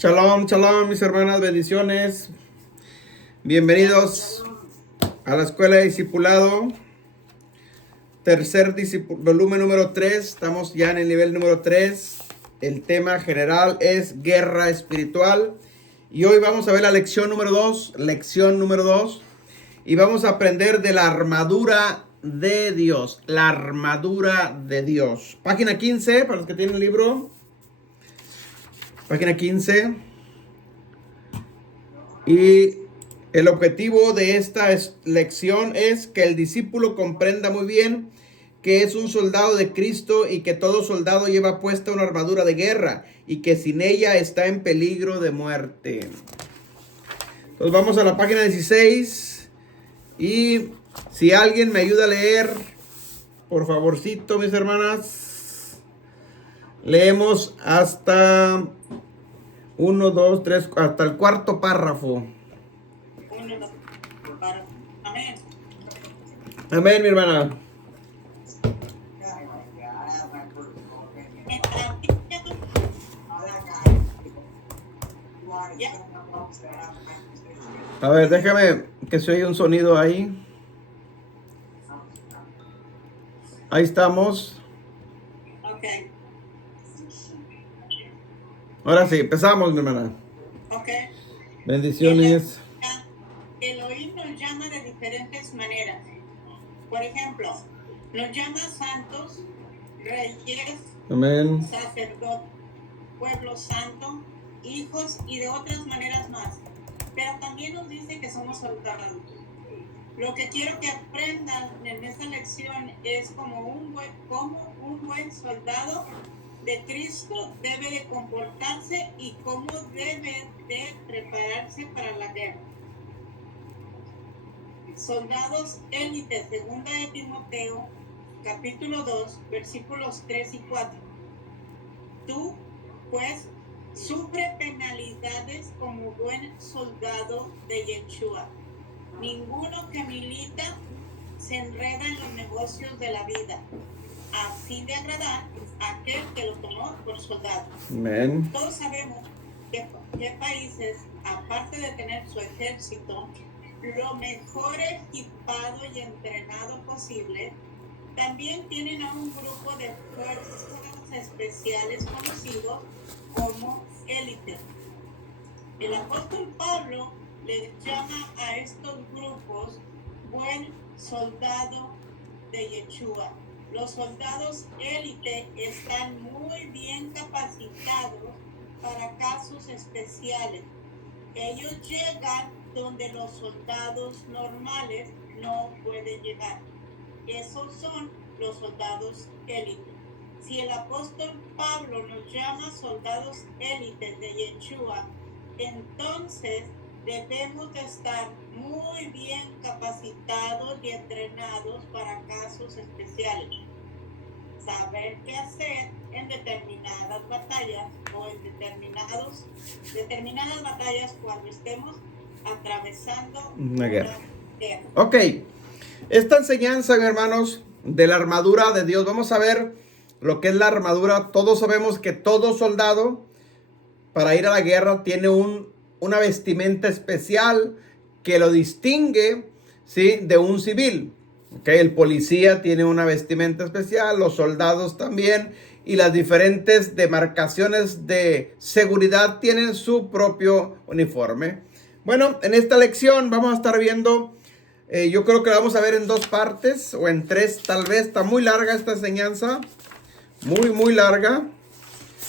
Shalom, shalom, mis hermanas, bendiciones. Bienvenidos a la Escuela de Discipulado. Volumen número 3. Estamos ya en el nivel número 3. El tema general es guerra espiritual. Y hoy vamos a ver la lección número 2. Y vamos a aprender de la armadura de Dios. La armadura de Dios. Página 15, para los que tienen el libro. Página 15. Y el objetivo de esta lección es que el discípulo comprenda muy bien que es un soldado de Cristo y que todo soldado lleva puesta una armadura de guerra y que sin ella está en peligro de muerte. Entonces vamos a la página 16 y si alguien me ayuda a leer, por favorcito, mis hermanas, leemos hasta 1, 2, 3, hasta el cuarto párrafo. Amén. Amén, mi hermana. A ver, déjame que se oye un sonido ahí. Ahí estamos. Ok. Ahora sí, empezamos, mi hermana. Ok. Bendiciones. Elohim nos llama de diferentes maneras. Por ejemplo, nos llama santos, reyes, Amén. sacerdotes, pueblo santo, hijos y de otras maneras más. Pero también nos dice que somos soldados. Lo que quiero que aprendan en esta lección es como un buen soldado de Cristo debe de comportarse y cómo debe de prepararse para la guerra. Soldados élites, segunda de Timoteo, capítulo 2, versículos 3 y 4. Tú, pues, sufre penalidades como buen soldado de Yeshua. Ninguno que milita se enreda en los negocios de la vida, a fin de agradar a aquel que lo tomó por soldado. Amén. Todos sabemos que países, aparte de tener su ejército lo mejor equipado y entrenado posible, también tienen a un grupo de fuerzas especiales conocidos como élite. El apóstol Pablo le llama a estos grupos buen soldado de Yeshua. Los soldados élite están muy bien capacitados para casos especiales. Ellos llegan donde los soldados normales no pueden llegar. Esos son los soldados élite. Si el apóstol Pablo nos llama soldados élites de Yeshua, entonces debemos de estar muy bien capacitados y entrenados para casos especiales. Saber qué hacer en determinadas batallas o en determinadas batallas cuando estemos atravesando una guerra. Ok, esta enseñanza, hermanos, de la armadura de Dios, vamos a ver lo que es la armadura. Todos sabemos que todo soldado para ir a la guerra tiene una vestimenta especial que lo distingue, ¿sí?, de un civil. Okay, el policía tiene una vestimenta especial, los soldados también, y las diferentes demarcaciones de seguridad tienen su propio uniforme. Bueno, en esta lección vamos a estar viendo, yo creo que la vamos a ver en 2 partes o en 3 tal vez. Está muy larga esta enseñanza, muy larga.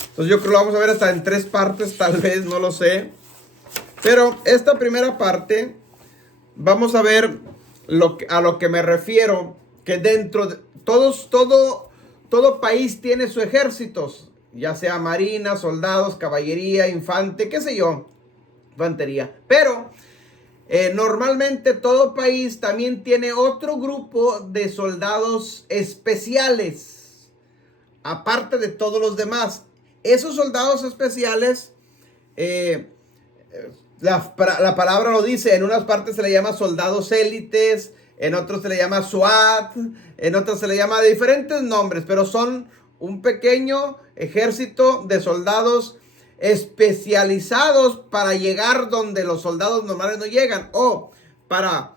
Entonces yo creo que lo vamos a ver hasta en 3 partes, tal vez, no lo sé. Pero esta primera parte vamos a ver a lo que me refiero, que dentro de todo país tiene sus ejércitos, ya sea marina, soldados, caballería, infante, qué sé yo, infantería. Pero normalmente todo país también tiene otro grupo de soldados especiales, aparte de todos los demás. Esos soldados especiales, la palabra lo dice, en unas partes se le llama soldados élites, en otros se le llama SWAT, en otros se le llama de diferentes nombres, pero son un pequeño ejército de soldados especializados para llegar donde los soldados normales no llegan, o para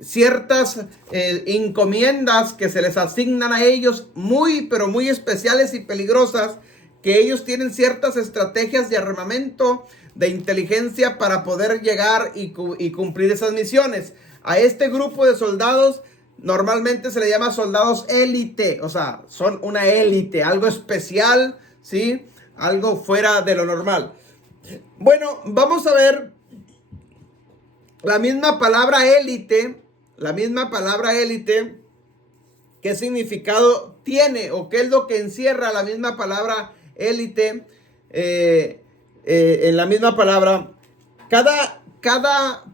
ciertas encomiendas que se les asignan a ellos muy, pero muy especiales y peligrosas, que ellos tienen ciertas estrategias de armamento, de inteligencia para poder llegar y cumplir esas misiones. A este grupo de soldados normalmente se le llama soldados élite, o sea, son una élite, algo especial, ¿sí? Algo fuera de lo normal. Bueno, vamos a ver la misma palabra élite, ¿qué significado tiene o qué es lo que encierra la misma palabra élite en la misma palabra? Cada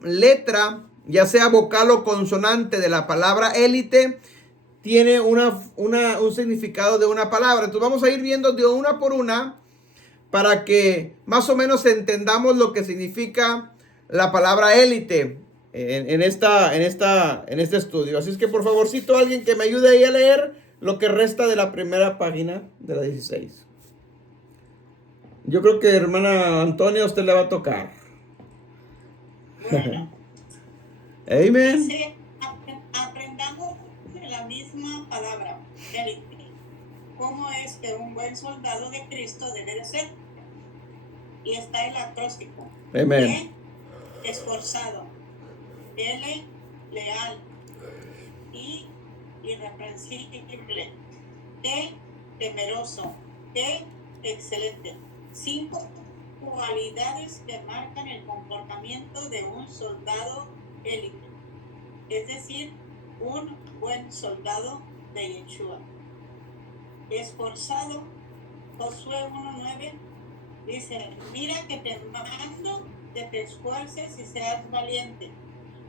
letra, ya sea vocal o consonante de la palabra élite, tiene un significado de una palabra. Entonces vamos a ir viendo de una por una para que más o menos entendamos lo que significa la palabra élite en este estudio. Así es que por favorcito alguien que me ayude ahí a leer lo que resta de la primera página de la 16. Yo creo que hermana Antonia a usted le va a tocar. Bueno, Amén. dice, aprendamos de la misma palabra, élite. ¿Cómo es que un buen soldado de Cristo debe de ser? Y está el acróstico. Amén. E, esforzado. L, leal. I, irreprensible. T, temeroso. T, excelente. 5 cualidades que marcan el comportamiento de un soldado élite, es decir, un buen soldado de Yeshua. Esforzado, Josué 1:9 dice: mira que te mando que te esfuerces y seas valiente,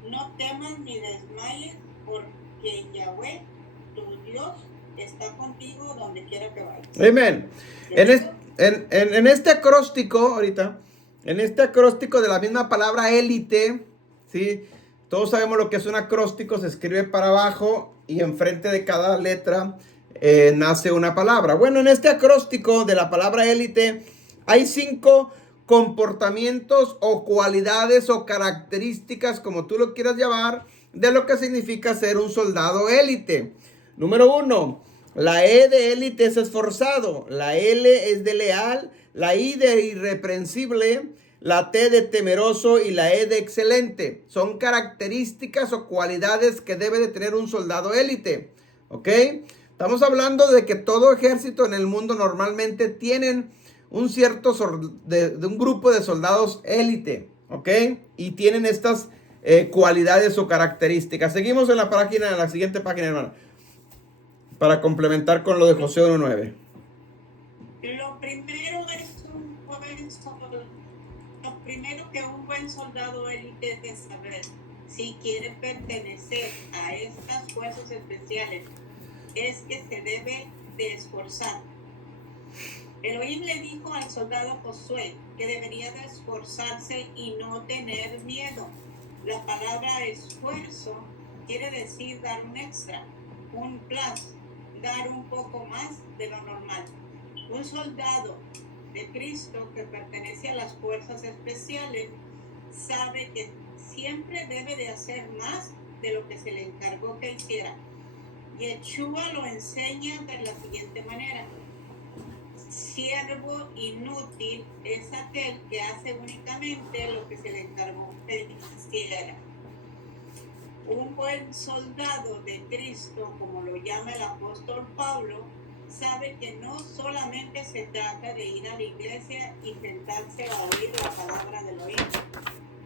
no temas ni desmayes, porque Yahweh, tu Dios, está contigo donde quiera que vayas. Amén. En este acróstico, ahorita, en este acróstico de la misma palabra élite, ¿sí? Todos sabemos lo que es un acróstico, se escribe para abajo y enfrente de cada letra nace una palabra. Bueno, en este acróstico de la palabra élite hay 5 comportamientos o cualidades o características, como tú lo quieras llamar, de lo que significa ser un soldado élite. Número 1. La E de élite es esforzado, la L es de leal, la I de irreprensible, la T de temeroso y la E de excelente. Son características o cualidades que debe de tener un soldado élite. ¿Ok? Estamos hablando de que todo ejército en el mundo normalmente tienen un cierto de un grupo de soldados élite. ¿Ok? Y tienen estas cualidades o características. Seguimos en la página, en la siguiente página, hermano, para complementar con lo de Josué 1:9. Lo primero que un buen soldado élite debe saber si quiere pertenecer a estas fuerzas especiales es que se debe de esforzar. Elohim le dijo al soldado Josué que debería de esforzarse y no tener miedo. La palabra esfuerzo quiere decir dar un extra, un plus, dar un poco más de lo normal. Un soldado de Cristo que pertenece a las fuerzas especiales sabe que siempre debe de hacer más de lo que se le encargó que hiciera. Yeshua lo enseña de la siguiente manera: siervo inútil es aquel que hace únicamente lo que se le encargó que hiciera. Un buen soldado de Cristo, como lo llama el apóstol Pablo, sabe que no solamente se trata de ir a la iglesia y sentarse a oír la palabra de Elohim.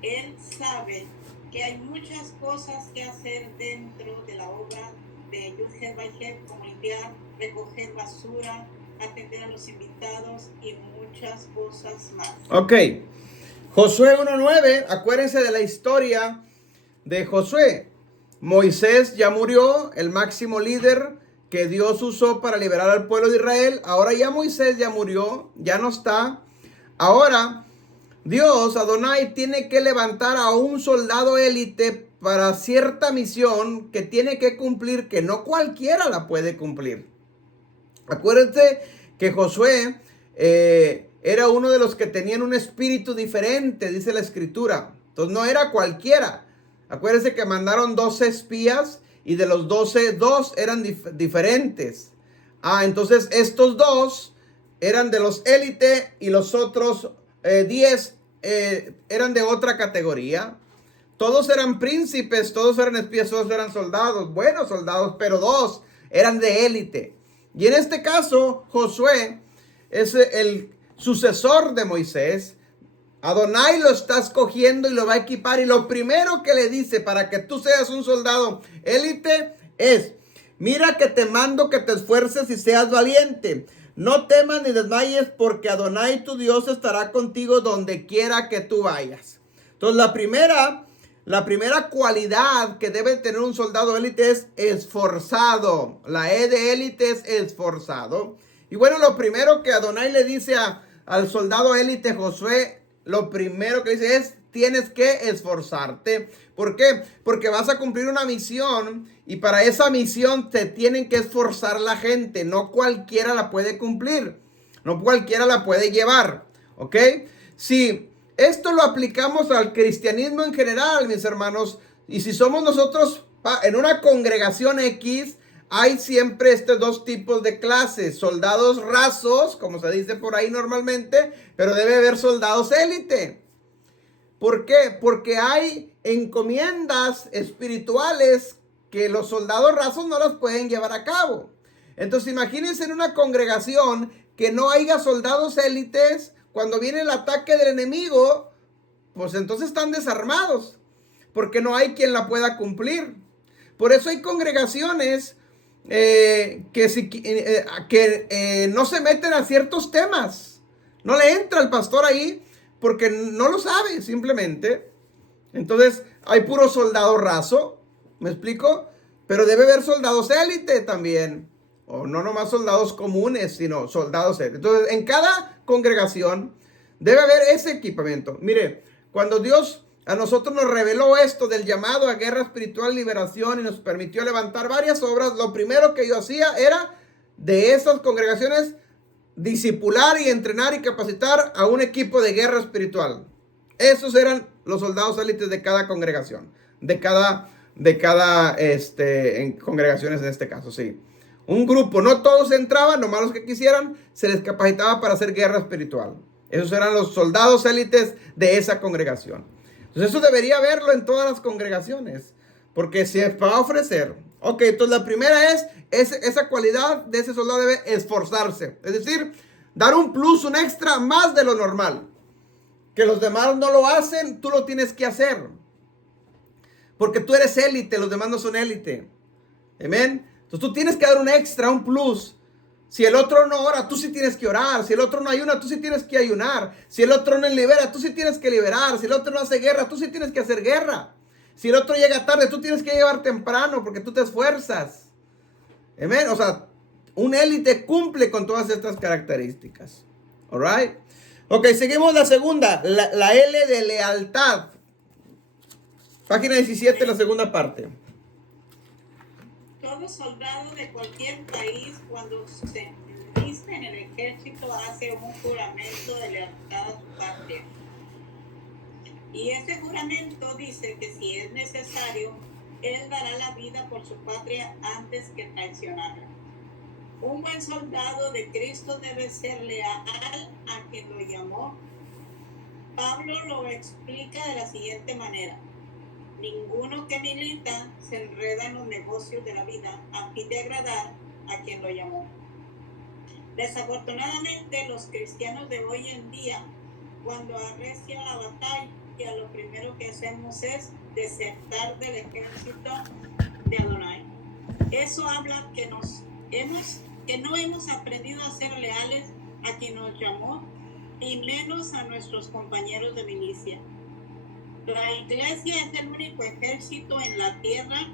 Él sabe que hay muchas cosas que hacer dentro de la obra de Yud-Heh Vay-Heh, como limpiar, recoger basura, atender a los invitados y muchas cosas más. Ok. Josué 1:9, acuérdense de la historia de Josué. Moisés ya murió, el máximo líder que Dios usó para liberar al pueblo de Israel. Ahora ya Moisés ya murió, ya no está. Ahora Dios, Adonai, tiene que levantar a un soldado élite para cierta misión que tiene que cumplir, que no cualquiera la puede cumplir. Acuérdense que Josué era uno de los que tenían un espíritu diferente, dice la escritura. Entonces no era cualquiera. Acuérdense que mandaron 12 espías y de los 12, 2 eran diferentes. Entonces estos 2 eran de los élite y los otros 10 eran de otra categoría. Todos eran príncipes, todos eran espías, todos eran soldados, buenos soldados, pero 2 eran de élite. Y en este caso, Josué es el sucesor de Moisés. Adonai lo está escogiendo y lo va a equipar. Y lo primero que le dice para que tú seas un soldado élite es: mira que te mando que te esfuerces y seas valiente. No temas ni desmayes, porque Adonai tu Dios estará contigo donde quiera que tú vayas. Entonces la primera cualidad que debe tener un soldado élite es esforzado. La E de élite es esforzado. Y bueno, lo primero que Adonai le dice al soldado élite Josué, lo primero que dice es: tienes que esforzarte. ¿Por qué? Porque vas a cumplir una misión y para esa misión te tienen que esforzar la gente. No cualquiera la puede cumplir. No cualquiera la puede llevar. ¿Ok? Si esto lo aplicamos al cristianismo en general, mis hermanos, y si somos nosotros en una congregación X, hay siempre estos 2 tipos de clases: soldados rasos, como se dice por ahí normalmente, pero debe haber soldados élite. ¿Por qué? Porque hay encomiendas espirituales que los soldados rasos no las pueden llevar a cabo. Entonces imagínense en una congregación que no haya soldados élites. Cuando viene el ataque del enemigo, pues entonces están desarmados, porque no hay quien la pueda cumplir. Por eso hay congregaciones que no se meten a ciertos temas. No le entra el pastor ahí porque no lo sabe simplemente. Entonces hay puro soldado raso, ¿me explico? Pero debe haber soldados élite también. O no nomás soldados comunes, sino soldados élite. Entonces en cada congregación debe haber ese equipamiento. Mire, cuando Dios a nosotros nos reveló esto del llamado a guerra espiritual, liberación, y nos permitió levantar varias obras, lo primero que yo hacía era de esas congregaciones discipular y entrenar y capacitar a un equipo de guerra espiritual. Esos eran los soldados élites de cada congregación, de cada en congregaciones en este caso, sí. Un grupo, no todos entraban, nomás los que quisieran, se les capacitaba para hacer guerra espiritual. Esos eran los soldados élites de esa congregación. Entonces eso debería verlo en todas las congregaciones, porque se va a ofrecer. Ok, entonces la primera es esa cualidad de ese soldado: debe esforzarse. Es decir, dar un plus, un extra más de lo normal. Que los demás no lo hacen, tú lo tienes que hacer. Porque tú eres élite, los demás no son élite. Amén. Entonces tú tienes que dar un extra, un plus. Si el otro no ora, tú sí tienes que orar. Si el otro no ayuna, tú sí tienes que ayunar. Si el otro no libera, tú sí tienes que liberar. Si el otro no hace guerra, tú sí tienes que hacer guerra. Si el otro llega tarde, tú tienes que llegar temprano porque tú te esfuerzas. Amén. O sea, un élite cumple con todas estas características. Alright. Ok, seguimos la segunda. La L de lealtad. Página 17, la segunda parte. Todo soldado de cualquier país, cuando se enlista en el ejército, hace un juramento de lealtad a su patria. Y ese juramento dice que si es necesario, él dará la vida por su patria antes que traicionarla. Un buen soldado de Cristo debe ser leal a quien lo llamó. Pablo lo explica de la siguiente manera: ninguno que milita se enreda en los negocios de la vida a fin de agradar a quien lo llamó. Desafortunadamente, los cristianos de hoy en día, cuando arrecia la batalla, lo primero que hacemos es desertar del ejército de Adonai. Eso habla que no hemos aprendido a ser leales a quien nos llamó, y menos a nuestros compañeros de milicia. La iglesia es el único ejército en la tierra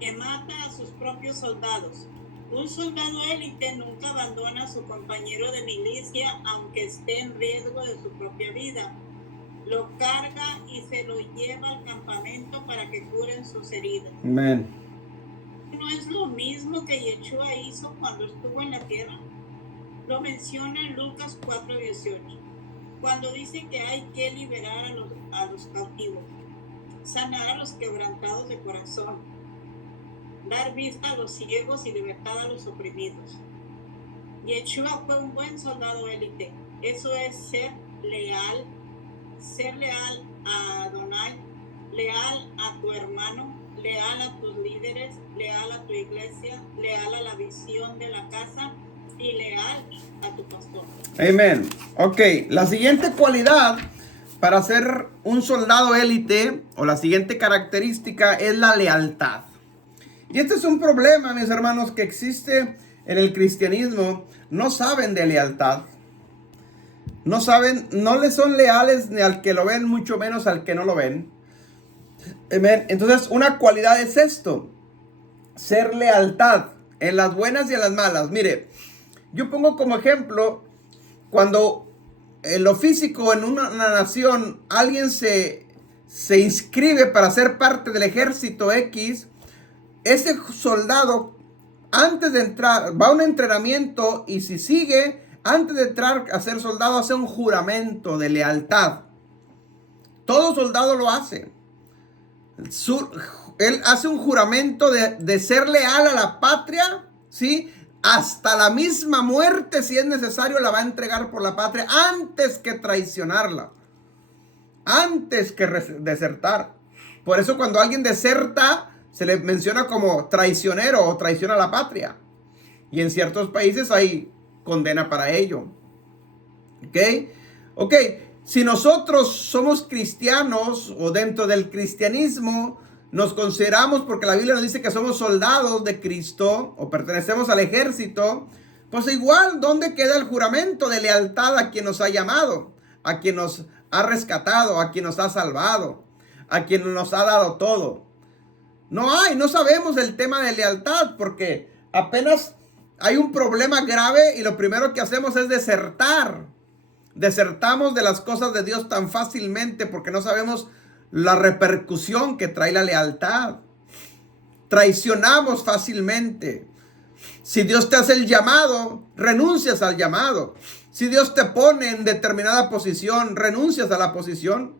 que mata a sus propios soldados. Un soldado élite nunca abandona a su compañero de milicia, aunque esté en riesgo de su propia vida. Lo carga y se lo lleva al campamento para que curen sus heridas. Amén. ¿No es lo mismo que Yeshua hizo cuando estuvo en la tierra? Lo menciona en Lucas 4:18, cuando dice que hay que liberar a los cautivos, sanar a los quebrantados de corazón, dar vista a los ciegos y libertad a los oprimidos. Yeshua fue un buen soldado élite. Eso es ser leal a Adonai, leal a tu hermano, leal a tus líderes, leal a tu iglesia, leal a la visión de la casa y leal a tu pastor. Amén. Ok, la siguiente cualidad para ser un soldado élite, o la siguiente característica, es la lealtad. Y este es un problema, mis hermanos, que existe en el cristianismo. No saben de lealtad. No saben, no le son leales ni al que lo ven, mucho menos al que no lo ven. Amén. Entonces, una cualidad es esto: ser lealtad en las buenas y en las malas. Mire, yo pongo como ejemplo, cuando en lo físico, en una nación, alguien se inscribe para ser parte del ejército X, ese soldado, antes de entrar, va a un entrenamiento, y si sigue, antes de entrar a ser soldado, hace un juramento de lealtad. Todo soldado lo hace. Él hace un juramento de ser leal a la patria, ¿sí? Hasta la misma muerte, si es necesario, la va a entregar por la patria antes que traicionarla, antes que desertar. Por eso cuando alguien deserta, se le menciona como traicionero o traiciona a la patria. Y en ciertos países hay condena para ello. Ok. Si nosotros somos cristianos, o dentro del cristianismo nos consideramos, porque la Biblia nos dice que somos soldados de Cristo o pertenecemos al ejército, pues igual, ¿dónde queda el juramento de lealtad a quien nos ha llamado, a quien nos ha rescatado, a quien nos ha salvado, a quien nos ha dado todo? No sabemos el tema de lealtad, porque apenas hay un problema grave y lo primero que hacemos es desertar. Desertamos de las cosas de Dios tan fácilmente porque no sabemos la repercusión que trae la lealtad. Traicionamos fácilmente. Si Dios te hace el llamado, renuncias al llamado. Si Dios te pone en determinada posición, renuncias a la posición.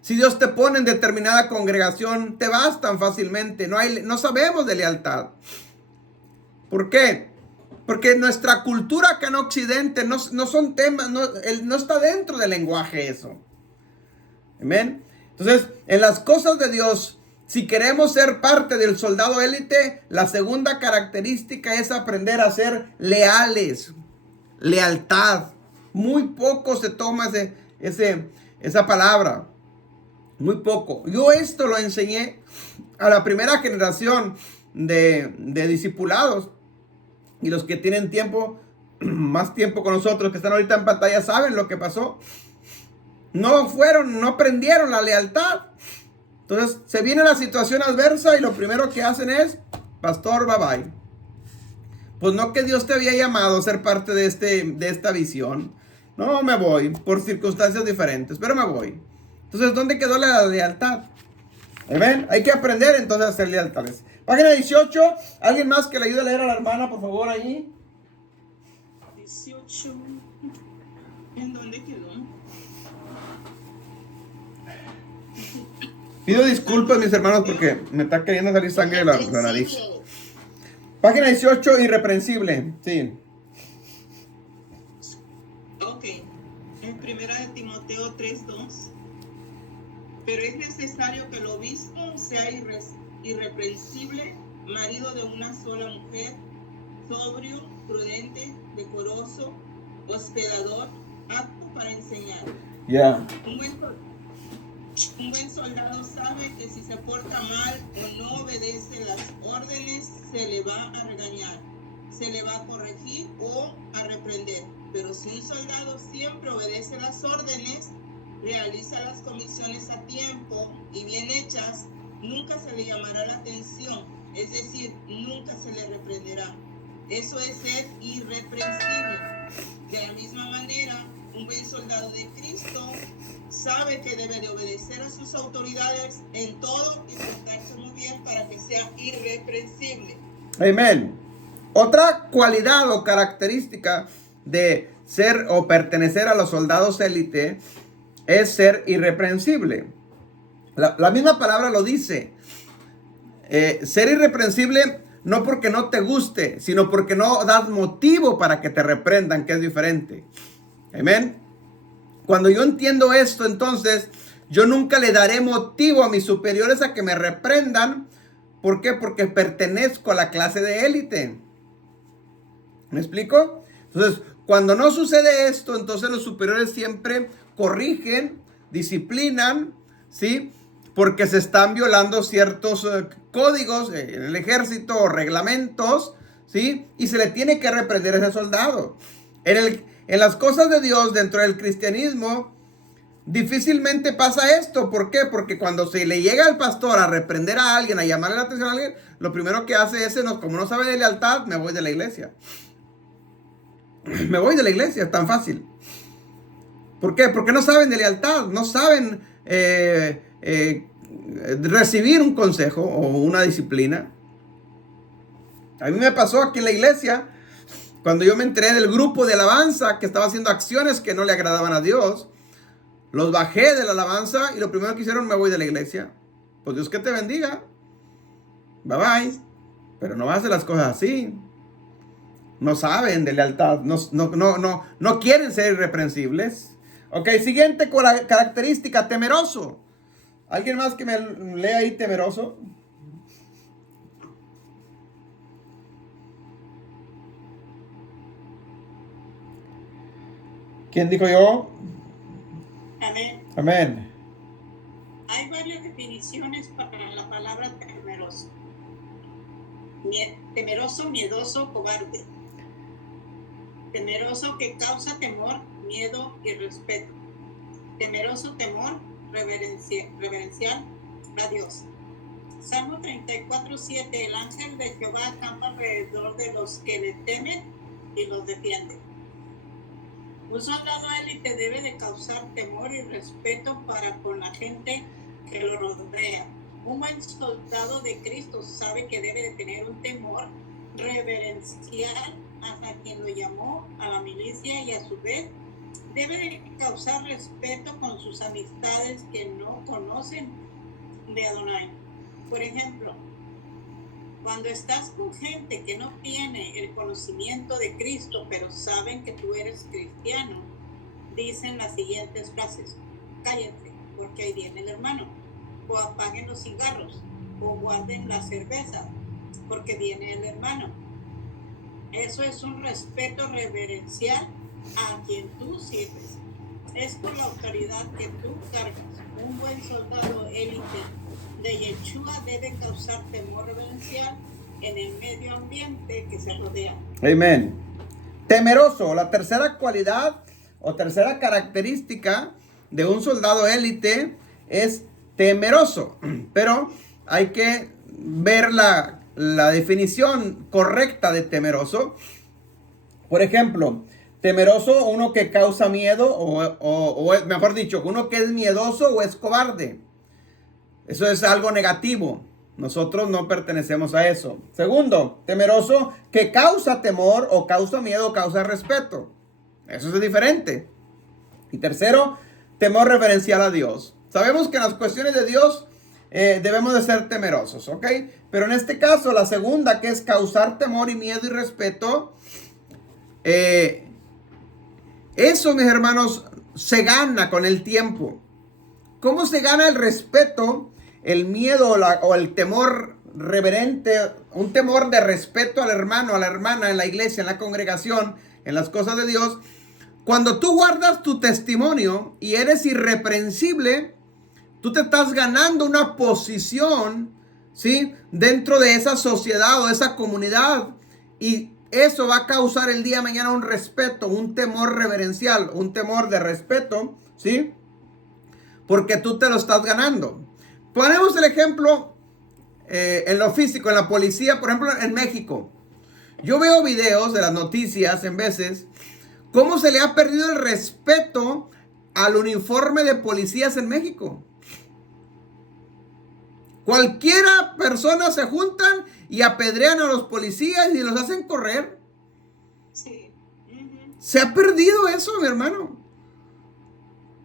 Si Dios te pone en determinada congregación, te vas tan fácilmente. No sabemos de lealtad. ¿Por qué? Porque nuestra cultura acá en Occidente no son temas, no está dentro del lenguaje eso. Amén. Entonces, en las cosas de Dios, si queremos ser parte del soldado élite, la segunda característica es aprender a ser leales. Lealtad. Muy poco se toma esa palabra. Muy poco. Yo esto lo enseñé a la primera generación de discipulados. Y los que tienen más tiempo con nosotros, que están ahorita en pantalla, saben lo que pasó. No aprendieron la lealtad. Entonces se viene la situación adversa y lo primero que hacen es: pastor, bye bye. Pues no, que Dios te había llamado a ser parte de esta visión. No, me voy por circunstancias diferentes, pero me voy. Entonces, ¿dónde quedó la lealtad? ¿Ven? Hay que aprender entonces a ser lealtades. Página 18. ¿Alguien más que le ayude a leer a la hermana, por favor, ahí? 18. ¿En dónde quedó? Pido disculpas, mis hermanos, porque me está queriendo salir sangre de la nariz. Página 18, irreprensible. Sí. Ok. En 1 de Timoteo 3:2. Pero es necesario que el obispo sea irreprensible, marido de una sola mujer, sobrio, prudente, decoroso, hospedador, apto para enseñar. Ya. Un buen soldado sabe que si se porta mal o no obedece las órdenes, se le va a regañar, se le va a corregir o a reprender. Pero si un soldado siempre obedece las órdenes, realiza las comisiones a tiempo y bien hechas, nunca se le llamará la atención, es decir, nunca se le reprenderá. Eso es ser irreprensible. De la misma manera, un buen soldado de Cristo sabe que debe de obedecer a sus autoridades en todo y portarse muy bien para que sea irreprensible. Amén. Otra cualidad o característica de ser o pertenecer a los soldados élite es ser irreprensible. La misma palabra lo dice. Ser irreprensible no porque no te guste, sino porque no das motivo para que te reprendan, que es diferente. Amén. Cuando yo entiendo esto, entonces yo nunca le daré motivo a mis superiores a que me reprendan. ¿Por qué? Porque pertenezco a la clase de élite. ¿Me explico? Entonces, cuando no sucede esto, entonces los superiores siempre corrigen, disciplinan, ¿sí? Porque se están violando ciertos códigos en el ejército o reglamentos, ¿sí? Y se le tiene que reprender a ese soldado. En las cosas de Dios, dentro del cristianismo, difícilmente pasa esto. ¿Por qué? Porque cuando se le llega al pastor a reprender a alguien, a llamarle la atención a alguien, lo primero que hace es, como no sabe de lealtad, me voy de la iglesia. Me voy de la iglesia, es tan fácil. ¿Por qué? Porque no saben de lealtad, no saben recibir un consejo o una disciplina. A mí me pasó aquí en la iglesia, cuando yo me enteré del grupo de alabanza que estaba haciendo acciones que no le agradaban a Dios. Los bajé de la alabanza y lo primero que hicieron, me voy de la iglesia. Pues Dios que te bendiga. Bye bye. Pero no hace las cosas así. No saben de lealtad. No quieren ser irreprensibles. Ok, siguiente característica, temeroso. ¿Alguien más que me lea ahí temeroso? ¿Quién dijo yo? Amén. Amén. Hay varias definiciones para la palabra temeroso. Temeroso, miedoso, cobarde. Temeroso que causa temor, miedo y respeto. Temeroso, temor, reverencial a Dios. Salmo 34:7. El ángel de Jehová acampa alrededor de los que le temen y los defiende. Un soldado élite debe de causar temor y respeto para con la gente que lo rodea. Un buen soldado de Cristo sabe que debe de tener un temor reverencial a quien lo llamó a la milicia y a su vez debe de causar respeto con sus amistades que no conocen de Adonai. Por ejemplo, cuando estás con gente que no tiene el conocimiento de Cristo, pero saben que tú eres cristiano, dicen las siguientes frases: cállate, porque ahí viene el hermano, o apaguen los cigarros, o guarden la cerveza, porque viene el hermano. Eso es un respeto reverencial a quien tú sirves. Es por la autoridad que tú cargas. Un buen soldado élite de Yeshua debe causar temor reverencial en el medio ambiente que se rodea. Amén. Temeroso, la tercera cualidad o tercera característica de un soldado élite es temeroso. Pero hay que ver la definición correcta de temeroso. Por ejemplo, temeroso, uno que causa miedo o mejor dicho, uno que es miedoso o es cobarde. Eso es algo negativo. Nosotros no pertenecemos a eso. Segundo, temeroso que causa temor o causa miedo o causa respeto. Eso es diferente. Y tercero, temor reverencial a Dios. Sabemos que en las cuestiones de Dios debemos de ser temerosos, ¿ok? Pero en este caso, la segunda, que es causar temor y miedo y respeto, eso, mis hermanos, se gana con el tiempo. ¿Cómo se gana el respeto, el miedo o el temor reverente, un temor de respeto al hermano, a la hermana en la iglesia, en la congregación, en las cosas de Dios? Cuando tú guardas tu testimonio y eres irreprensible, tú te estás ganando una posición, ¿sí?, dentro de esa sociedad o esa comunidad, y eso va a causar el día de mañana un respeto, un temor reverencial, un temor de respeto, ¿sí?, porque tú te lo estás ganando. Ponemos el ejemplo en lo físico, en la policía, por ejemplo, en México. Yo veo videos de las noticias en veces, cómo se le ha perdido el respeto al uniforme de policías en México. Cualquiera persona se juntan y apedrean a los policías y los hacen correr. Sí. Ujú. Se ha perdido eso, mi hermano.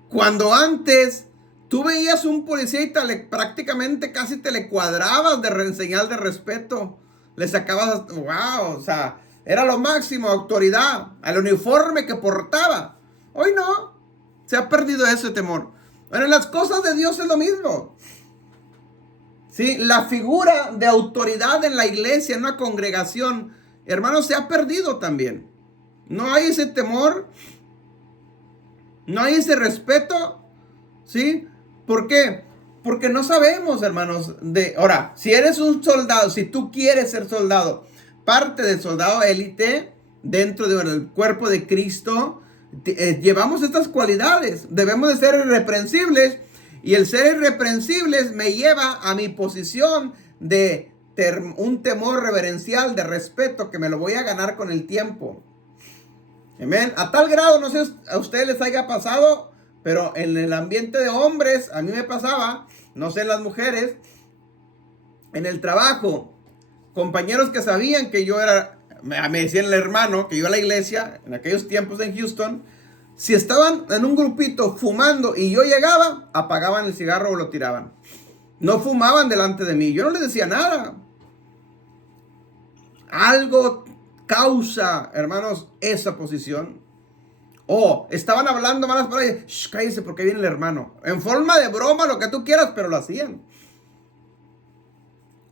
Cuando antes tú veías un policía y prácticamente casi te le cuadrabas de señal de respeto. Le sacabas, wow, o sea, era lo máximo, autoridad, al uniforme que portaba. Hoy no, se ha perdido ese temor. Bueno, en las cosas de Dios es lo mismo. Sí, la figura de autoridad en la iglesia, en una congregación, hermanos, se ha perdido también. No hay ese temor, no hay ese respeto, ¿sí? ¿Por qué? Porque no sabemos, hermanos, ahora, si eres un soldado, si tú quieres ser soldado, parte del soldado élite, dentro del cuerpo de Cristo, llevamos estas cualidades. Debemos de ser irreprensibles, y el ser irreprensibles me lleva a mi posición de un temor reverencial, de respeto, que me lo voy a ganar con el tiempo. Amén. A tal grado, no sé si a ustedes les haya pasado, pero en el ambiente de hombres, a mí me pasaba, no sé las mujeres, en el trabajo, compañeros que sabían que yo era, me decían el hermano, que iba a la iglesia, en aquellos tiempos en Houston, si estaban en un grupito fumando y yo llegaba, apagaban el cigarro o lo tiraban. No fumaban delante de mí, yo no les decía nada. Algo causa, hermanos, esa posición. O estaban hablando malas palabras. Shh, cállese porque viene el hermano. En forma de broma, lo que tú quieras, pero lo hacían.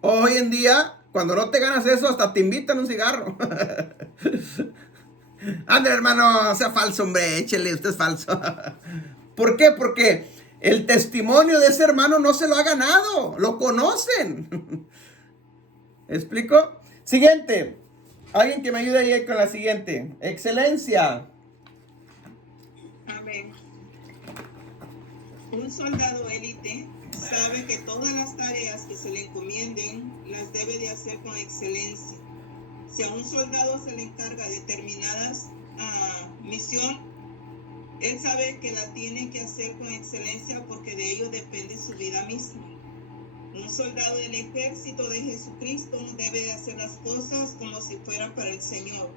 Hoy en día, cuando no te ganas eso, hasta te invitan un cigarro. Ande, hermano, sea falso, hombre, échele, usted es falso. ¿Por qué? Porque el testimonio de ese hermano no se lo ha ganado. Lo conocen. ¿Explico? Siguiente. Alguien que me ayude ahí con la siguiente. Excelencia. Amén. Un soldado élite sabe que todas las tareas que se le encomienden las debe de hacer con excelencia. Si a un soldado se le encarga determinadas misión, él sabe que la tiene que hacer con excelencia porque de ello depende su vida misma. Un soldado del ejército de Jesucristo debe de hacer las cosas como si fuera para el Señor.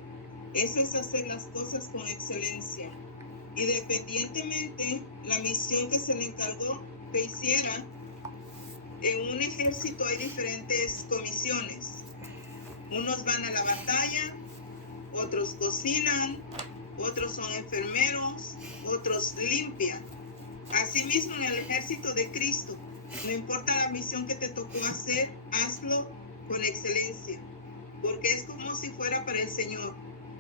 Eso es hacer las cosas con excelencia. Independientemente la misión que se le encargó que hiciera, en un ejército hay diferentes comisiones. Unos van a la batalla, otros cocinan, otros son enfermeros, otros limpian. Asimismo, en el ejército de Cristo, no importa la misión que te tocó hacer, hazlo con excelencia, porque es como si fuera para el Señor.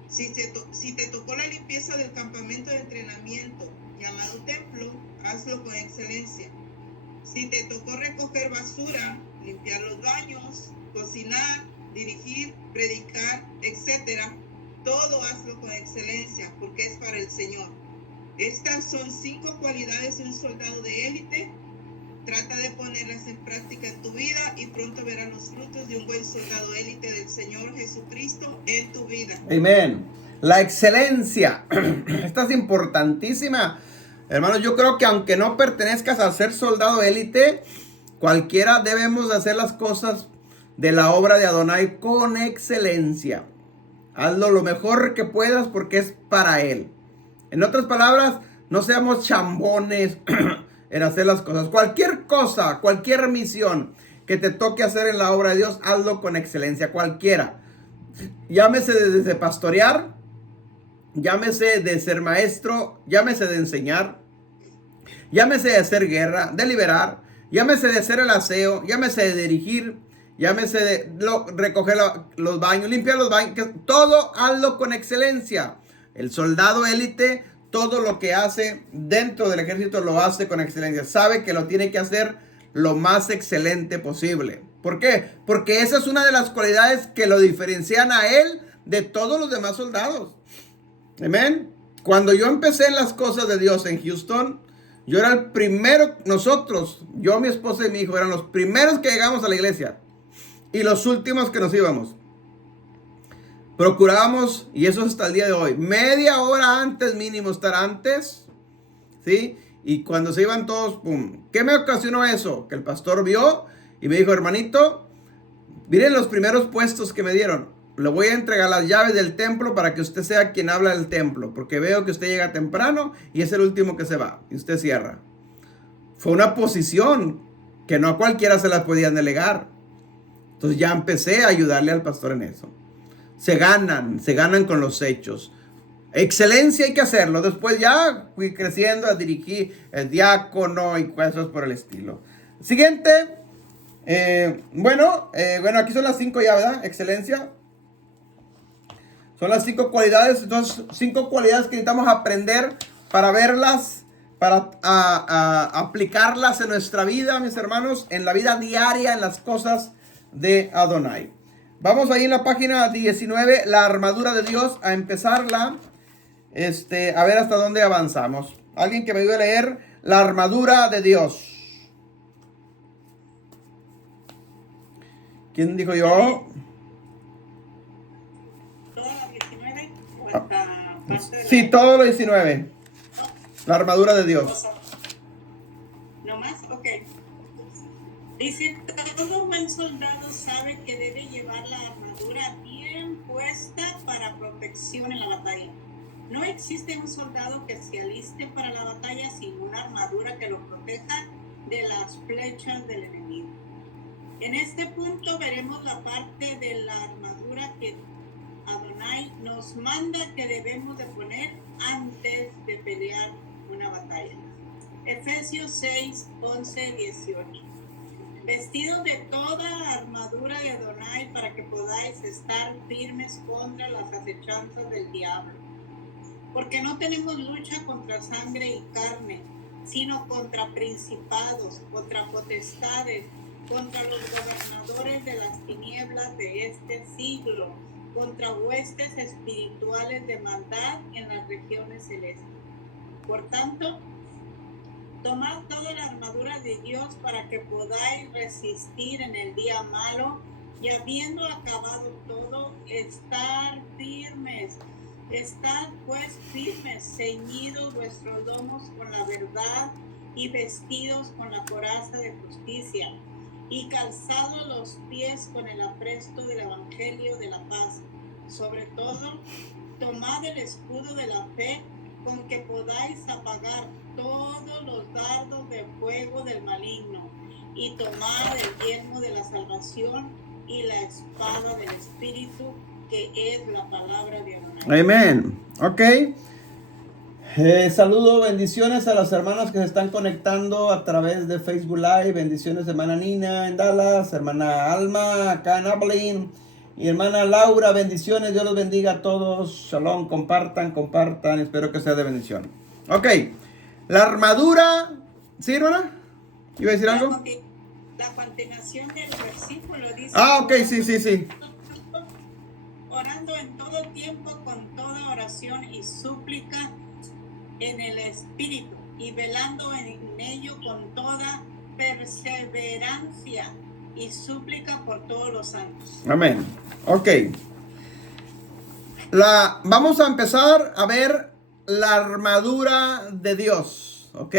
Si te tocó la limpieza del campamento de entrenamiento llamado templo, hazlo con excelencia. Si te tocó recoger basura, limpiar los baños, cocinar, dirigir, predicar, etc., todo hazlo con excelencia, porque es para el Señor. Estas son 5 cualidades de un soldado de élite. Trata de ponerlas en práctica en tu vida y pronto verás los frutos de un buen soldado élite del Señor Jesucristo en tu vida. Amén. La excelencia. Esta es importantísima. Hermanos, yo creo que aunque no pertenezcas a ser soldado élite, cualquiera debemos hacer las cosas de la obra de Adonai con excelencia. Hazlo lo mejor que puedas porque es para Él. En otras palabras, no seamos chambones en hacer las cosas. Cualquier cosa, cualquier misión que te toque hacer en la obra de Dios, hazlo con excelencia, cualquiera. Llámese desde pastorear, llámese de ser maestro, llámese de enseñar, llámese de hacer guerra, de liberar, llámese de hacer el aseo, llámese de dirigir, llámese de recoger los baños, limpiar los baños, todo hazlo con excelencia. El soldado élite, todo lo que hace dentro del ejército lo hace con excelencia. Sabe que lo tiene que hacer lo más excelente posible. ¿Por qué? Porque esa es una de las cualidades que lo diferencian a él de todos los demás soldados. Amén. Cuando yo empecé en las cosas de Dios en Houston, yo era el primero, nosotros, yo, mi esposa y mi hijo, eran los primeros que llegamos a la iglesia y los últimos que nos íbamos. Procurábamos, y eso es hasta el día de hoy, media hora antes mínimo estar antes, ¿sí? Y cuando se iban todos, ¡pum! ¿Qué me ocasionó eso? Que el pastor vio Y me dijo, hermanito, miren los primeros puestos que me dieron. Le voy a entregar las llaves del templo para que usted sea quien habla del templo. Porque veo que usted llega temprano y es el último que se va. Y usted cierra. Fue una posición que no a cualquiera se la podían delegar. Entonces ya empecé a ayudarle al pastor en eso. Se ganan con los hechos. Excelencia hay que hacerlo. Después ya fui creciendo a dirigir el diácono y cosas por el estilo. Siguiente. Bueno, aquí son las 5 ya, ¿verdad? Excelencia. Son las 5 cualidades. Entonces, 5 cualidades que necesitamos aprender para verlas, para aplicarlas en nuestra vida, mis hermanos, en la vida diaria, en las cosas de Adonai. Vamos ahí en la página 19, la armadura de Dios, a empezarla. A ver hasta dónde avanzamos. Alguien que me ayude a leer la armadura de Dios. ¿Quién dijo yo? ¿Todo lo 19? ¿O hasta parte de Sí, todo lo 19. La armadura de Dios. ¿No más? Ok. Dice, todo buen soldado sabe que debe llevar la armadura bien puesta para protección en la batalla. No existe un soldado que se aliste para la batalla sin una armadura que lo proteja de las flechas del enemigo. En este punto veremos la parte de la armadura que Adonai nos manda que debemos de poner antes de pelear una batalla. Efesios 6, 11, 18. Vestidos de toda la armadura de Adonai para que podáis estar firmes contra las acechanzas del diablo. Porque no tenemos lucha contra sangre y carne, sino contra principados, contra potestades, contra los gobernadores de las tinieblas de este siglo, contra huestes espirituales de maldad en las regiones celestes. Por tanto, tomad toda la armadura de Dios para que podáis resistir en el día malo y habiendo acabado todo, estar firmes. Estad pues firmes, ceñidos vuestros lomos con la verdad y vestidos con la coraza de justicia y calzados los pies con el apresto del evangelio de la paz. Sobre todo, tomad el escudo de la fe con que podáis apagar todos los dardos de fuego del maligno y tomad el yelmo de la salvación y la espada del Espíritu, que es la palabra de Adonai. Amén. Ok. Saludo, bendiciones a las hermanas que se están conectando a través de Facebook Live. Bendiciones, hermana Nina en Dallas, hermana Alma acá en Abilene y hermana Laura. Bendiciones, Dios los bendiga a todos. Shalom, compartan. Espero que sea de bendición. Ok. La armadura. ¿Sí, hermana? ¿Iba a decir algo? La continuación del versículo dice: ok, sí. Orando en todo tiempo con toda oración y súplica en el Espíritu y velando en ello con toda perseverancia y súplica por todos los santos. Amén. Ok. Vamos a empezar a ver la armadura de Dios. Ok.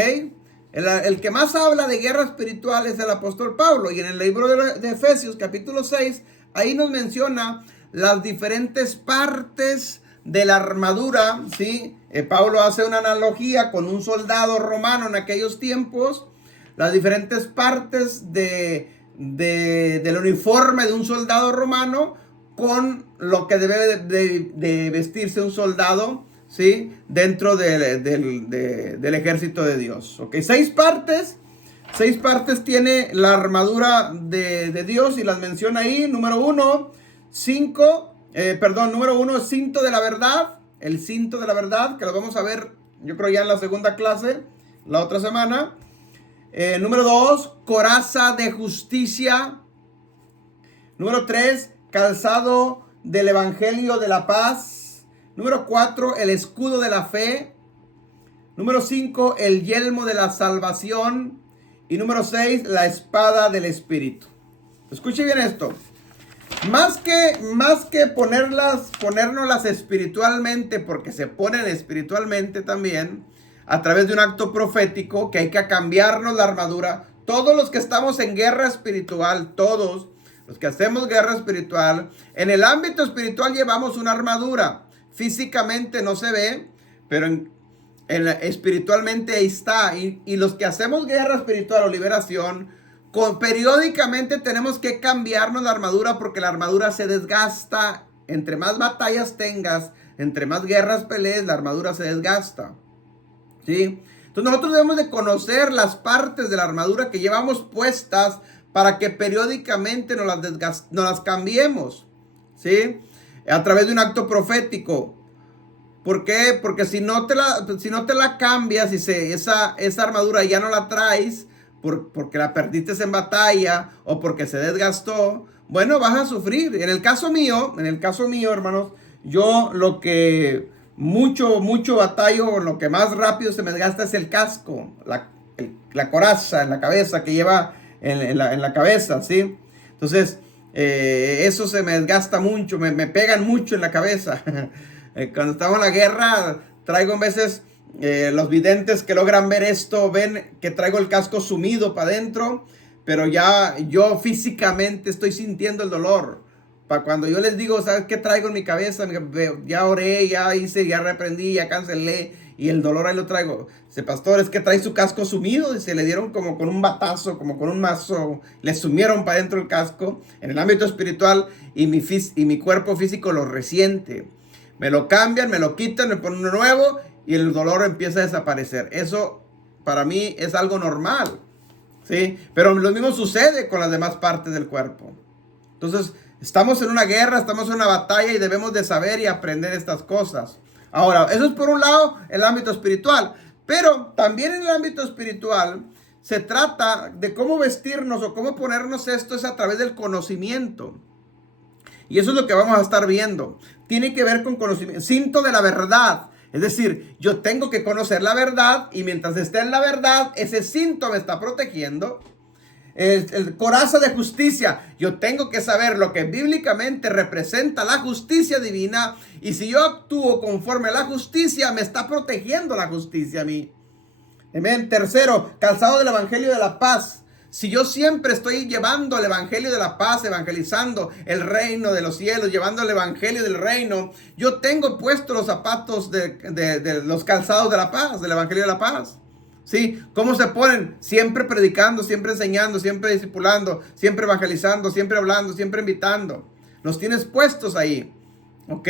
El que más habla de guerra espiritual es el apóstol Pablo. Y en el libro de Efesios capítulo 6, ahí nos menciona las diferentes partes de la armadura, ¿sí? Pablo hace una analogía con un soldado romano en aquellos tiempos, las diferentes partes del uniforme de un soldado romano con lo que debe de vestirse un soldado, ¿sí? Dentro del ejército de Dios. ¿Ok? 6 partes tiene la armadura de Dios y las menciona ahí. Número 1, cinto de la verdad. El cinto de la verdad, que lo vamos a ver, yo creo ya en la segunda clase, la otra semana. Número 2, coraza de justicia. Número 3, calzado del evangelio de la paz. Número 4, el escudo de la fe. Número 5, el yelmo de la salvación. Y número 6, la espada del Espíritu. Escuche bien esto. Más que ponérnoslas espiritualmente, porque se ponen espiritualmente también, a través de un acto profético, que hay que cambiarnos la armadura. todos los que estamos en guerra espiritual, todos los que hacemos guerra espiritual, en el ámbito espiritual llevamos una armadura. Físicamente no se ve, pero espiritualmente ahí está. Y los que hacemos guerra espiritual o liberación, periódicamente tenemos que cambiarnos la armadura, porque la armadura se desgasta. Entre más batallas tengas, entre más guerras pelees, la armadura se desgasta. ¿Sí? Entonces nosotros debemos de conocer las partes de la armadura que llevamos puestas para que periódicamente nos las cambiemos. ¿Sí? A través de un acto profético. ¿Por qué? Porque si no te la cambias y esa armadura ya no la traes porque la perdiste en batalla o porque se desgastó, bueno, vas a sufrir. En el caso mío, hermanos, yo lo que mucho batallo, lo que más rápido se me desgasta es el casco, la coraza en la cabeza que lleva en la cabeza, ¿sí? Entonces, eso se me desgasta mucho, me pegan mucho en la cabeza. Cuando estamos en la guerra, traigo a veces, los videntes que logran ver esto, ven que traigo el casco sumido para adentro, pero ya yo físicamente estoy sintiendo el dolor. Para cuando yo les digo, ¿sabes qué traigo en mi cabeza? Ya oré, ya hice, ya reprendí, ya cancelé, y el dolor ahí lo traigo. Dice, pastor, es que trae su casco sumido, y se le dieron como con un batazo, como con un mazo, le sumieron para adentro el casco en el ámbito espiritual, y mi cuerpo físico lo resiente. Me lo cambian, me lo quitan, me ponen uno nuevo y el dolor empieza a desaparecer. Eso para mí es algo normal, ¿sí? Pero lo mismo sucede con las demás partes del cuerpo. Entonces, estamos en una guerra, estamos en una batalla y debemos de saber y aprender estas cosas. Ahora, eso es por un lado el ámbito espiritual. Pero también en el ámbito espiritual se trata de cómo vestirnos o cómo ponernos esto es a través del conocimiento. Y eso es lo que vamos a estar viendo. Tiene que ver con conocimiento, cinto de la verdad. Es decir, yo tengo que conocer la verdad y mientras esté en la verdad, ese cinto me está protegiendo. El coraza de justicia. Yo tengo que saber lo que bíblicamente representa la justicia divina. Y si yo actúo conforme a la justicia, me está protegiendo la justicia a mí. Amén. Tercero, calzado del evangelio de la paz. Si yo siempre estoy llevando el evangelio de la paz, evangelizando el reino de los cielos, llevando el evangelio del reino, yo tengo puestos los zapatos de los calzados de la paz, del evangelio de la paz. ¿Sí? ¿Cómo se ponen? Siempre predicando, siempre enseñando, siempre discipulando, siempre evangelizando, siempre hablando, siempre invitando. Los tienes puestos ahí. ¿Ok?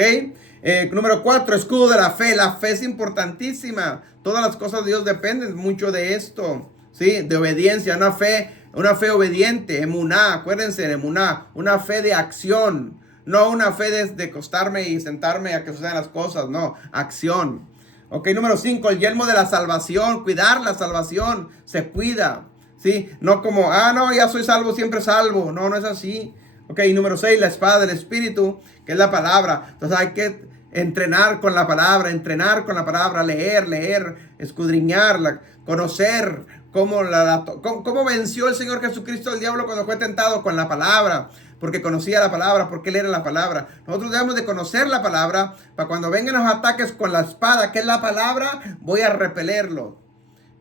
Número 4, escudo de la fe. La fe es importantísima. Todas las cosas de Dios dependen mucho de esto. ¿Sí? De obediencia, una fe obediente, emuná, acuérdense de emuná, una fe de acción, no una fe de acostarme y sentarme a que sucedan las cosas, no, acción. Ok, número 5, el yelmo de la salvación, cuidar la salvación, se cuida, ¿sí? No como, no, ya soy salvo, siempre salvo, no es así. Ok, número 6, la espada del Espíritu, que es la palabra. Entonces hay que entrenar con la palabra, leer, escudriñarla, conocer cómo venció el Señor Jesucristo al diablo cuando fue tentado con la palabra, porque conocía la palabra, porque él era la palabra. Nosotros debemos de conocer la palabra para cuando vengan los ataques con la espada, que es la palabra, voy a repelerlo.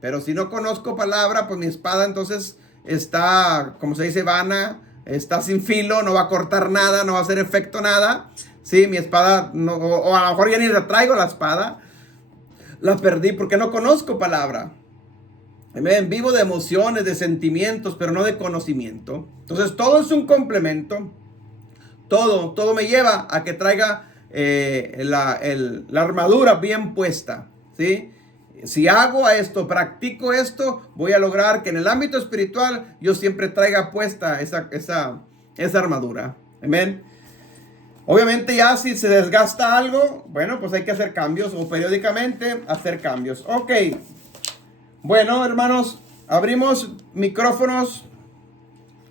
Pero si no conozco palabra, pues mi espada entonces está, como se dice, vana, está sin filo, no va a cortar nada, no va a hacer efecto nada. Sí, mi espada, no, o a lo mejor ya ni la traigo la espada, la perdí porque no conozco palabra. Amén. Vivo de emociones, de sentimientos, pero no de conocimiento. Entonces todo es un complemento. Todo me lleva a que traiga la armadura bien puesta, ¿sí? Si hago esto, practico esto, voy a lograr que en el ámbito espiritual yo siempre traiga puesta esa armadura. Amén. Obviamente ya si se desgasta algo, bueno, pues hay que hacer cambios o periódicamente hacer cambios. Ok. Bueno, hermanos, abrimos micrófonos,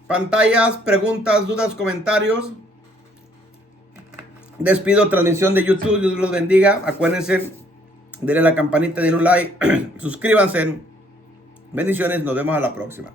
pantallas, preguntas, dudas, comentarios. Despido transmisión de YouTube. Dios los bendiga. Acuérdense, denle la campanita, denle un like, suscríbanse. Bendiciones, nos vemos a la próxima.